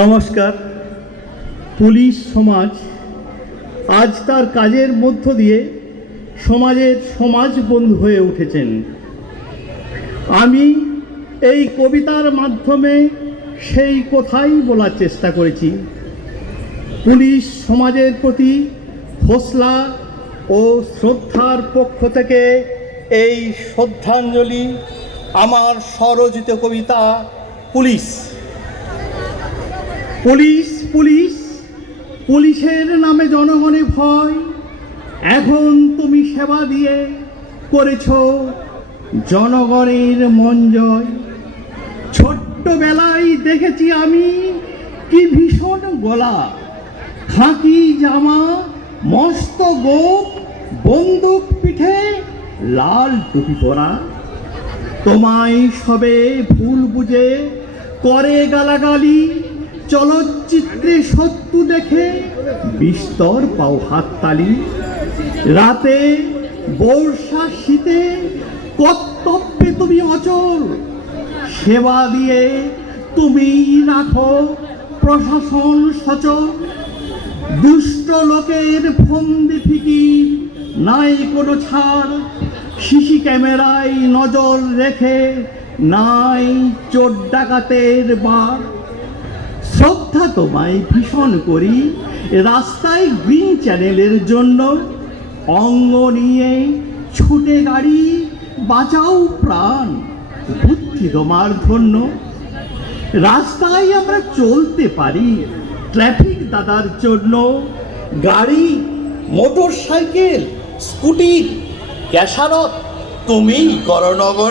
নমস্কার। পুলিশ সমাজ, আজ তার কাজের মধ্য দিয়ে সমাজের সমাজ বন্ধু হয়ে উঠেছেন। আমি এই কবিতার মাধ্যমে সেই কথাই বলার চেষ্টা করেছি। পুলিশ সমাজের প্রতি হোসলা ও শ্রদ্ধার পক্ষ থেকে এই শ্রদ্ধাঞ্জলি, আমার স্বরচিত কবিতা, পুলিশ। পুলিশ পুলিশ, পুলিশের নামে জনগণে ভয়। এখন তুমি সেবা দিয়ে করেছ জনগণের মন জয়। ছোট্টবেলায় দেখেছি আমি কি ভীষণ গলা, খাঁকি জামা, মস্ত গোপ, বন্দুক পিঠে, লাল টুপি পরা। তোমায় সবে ভুল বুঝে করে গালাগালি চলচ্চিত্রে সত্য দেখে বিস্তর পাও হাততালি। রাতে বর্ষা শীতে কর্তব্যে তুমি অচল। সেবা দিয়ে তুমি রাখো প্রশাসন সচল। দুষ্ট লোকের ফন্দি ফিকির নাই কোনো ছাড়। সিসি ক্যামেরায় নজর রেখে, নাই চোর ডাকাতের বার। শ্রদ্ধা তোমায় ভীষণ করি। রাস্তায় গ্রিন চ্যানেলের জন্য অঙ্গ নিয়ে ছুটে গাড়ি বাঁচাও প্রাণ, বুদ্ধি তোমার ধন্য। রাস্তায় আমরা চলতে পারি ট্রাফিক দাদার জন্য। গাড়ি মোটর সাইকেল স্কুটি ক্যাশারত তুমি করনগর